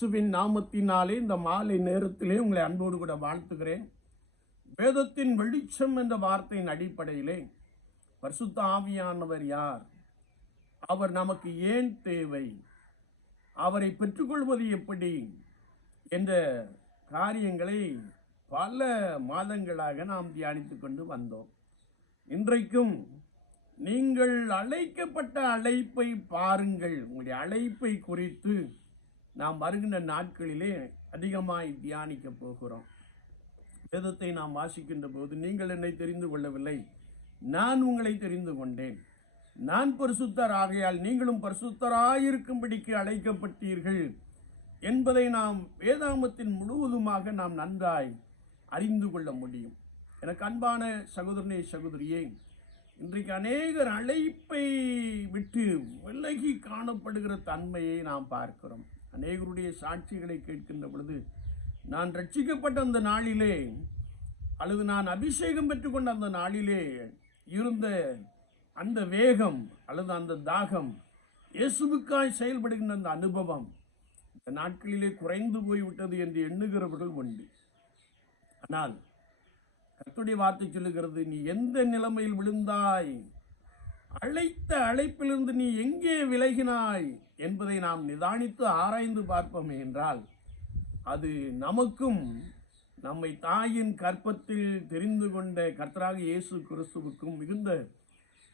இயேசுவின் நாமத்தினாலே இந்த மாலை நேரத்திலே உங்களை அன்போடு கூட வாழ்த்துகிறேன். வேதத்தின் வெளிச்சம் என்ற வார்த்தையின் அடிப்படையிலே பரிசுத்த ஆவியானவர் யார்? அவர் நமக்கு ஏன் தேவை? அவரை பெற்றுக்கொள்வது எப்படி? என்ற காரியங்களை பல மாதங்களாக நாம் தியானித்து கொண்டு வந்தோம். இன்றைக்கும் நீங்கள் அழைக்கப்பட்ட அழைப்பை பாருங்கள். உங்களுடைய அழைப்பை குறித்து நாம் வருகின்ற நாட்களிலே அதிகமாய் தியானிக்க போகிறோம். வேதத்தை நாம் வாசிக்கின்ற போது நீங்கள் என்னை தெரிந்து கொள்ளவில்லை. நான் உங்களை தெரிந்து கொண்டேன். நான் பரிசுத்தர் ஆகையால் நீங்களும் பரிசுத்தராயிருக்கும்படிக்கு அழைக்கப்பட்டீர்கள் என்பதை நாம் வேதாமத்தின் முழுவதுமாக நாம் நன்றாய் அறிந்து கொள்ள முடியும். எனக்கு அன்பான சகோதரனே சகோதரியே இன்றைக்கு அநேகர் அழைப்பை விட்டு விலகி காணப்படுகிற தன்மையை நாம் பார்க்கிறோம். அநேகருடைய சாட்சிகளை கேட்கின்ற பொழுது நான் ரட்சிக்கப்பட்ட அந்த நாளிலே அல்லது நான் அபிஷேகம் பெற்றுக்கொண்ட அந்த நாளிலே இருந்த அந்த வேகம் அல்லது அந்த தாகம் இயேசுவுக்காய் செயல்படுகின்ற அந்த அனுபவம் இந்த நாட்களிலே குறைந்து போய்விட்டது என்று எண்ணுகிறவர்கள் உண்டு. ஆனால் கத்துடைய வார்த்தை சொல்லுகிறது நீ எந்த நிலைமையில் விழுந்தாய்? அழைத்த அழைப்பிலிருந்து நீ எங்கே விலகினாய் என்பதை நாம் நிதானித்து ஆராய்ந்து பார்ப்போம் என்றால் அது நமக்கும் நம்மை தாயின் கற்பத்தில் தெரிந்து கொண்ட கர்த்தராக இயேசு கிறிஸ்துவுக்கும் மிகுந்த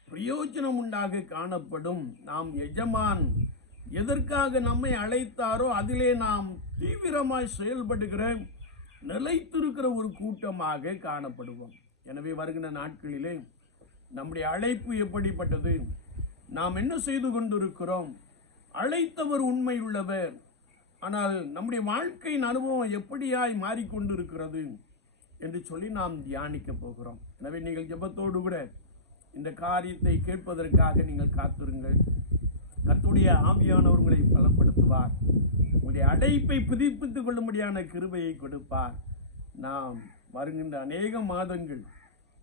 பிரயோஜனம் உண்டாக காணப்படும். நாம் எஜமான் எதற்காக நம்மை அழைத்தாரோ அதிலே நாம் தீவிரமாய் செயல்படுகிற நிலைத்திருக்கிற ஒரு கூட்டமாக காணப்படுவோம். எனவே வருகிற நாட்களிலே நம்முடைய அழைப்பு எப்படிப்பட்டது? நாம் என்ன செய்து கொண்டிருக்கிறோம்? அழைத்தவர் உண்மை உள்ளவர் ஆனால் நம்முடைய வாழ்க்கையின் அனுபவம் எப்படியாய் மாறிக்கொண்டிருக்கிறது? என்று சொல்லி நாம் தியானிக்க போகிறோம். எனவே நீங்கள் ஜெபத்தோடு கூட இந்த காரியத்தை கேட்பதற்காக நீங்கள் காத்திருங்கள். கத்துடைய ஆவியானவர்களை பலப்படுத்துவார். உங்களுடைய அழைப்பை புதுப்பித்துக் கொள்ளும்படியான கிருபையை கொடுப்பார். நாம் வருகின்ற அநேக மாதங்கள்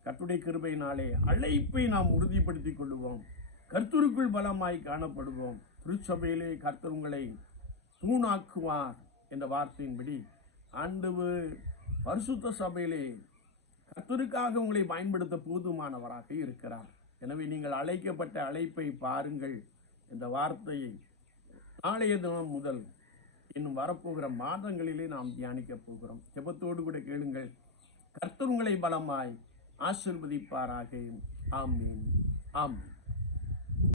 கத்துடைய கிருபையினாலே அழைப்பை நாம் உறுதிப்படுத்திக் கொள்வோம் கர்த்தருக்குள் பலமாய் காணப்படுவோம். திருச்சபையிலே கர்த்தர் உங்களை தூணாக்குவார் என்ற வார்த்தையின்படி ஆண்டு பரிசுத்த சபையிலே கர்த்தருக்காக உங்களை பயன்படுத்த போதுமானவராக இருக்கிறார். எனவே நீங்கள் அழைக்கப்பட்ட அழைப்பை பாருங்கள் இந்த வார்த்தையை நாளைய தினம் முதல் இன்னும் வரப்போகிற மாதங்களிலே நாம் தியானிக்க போகிறோம். ஜெபத்தோடு கூட கேளுங்கள். கர்த்தர் உங்களை பலமாய் ஆசிர்வதிப்பாராக. ஆமீன். ஆமீன்.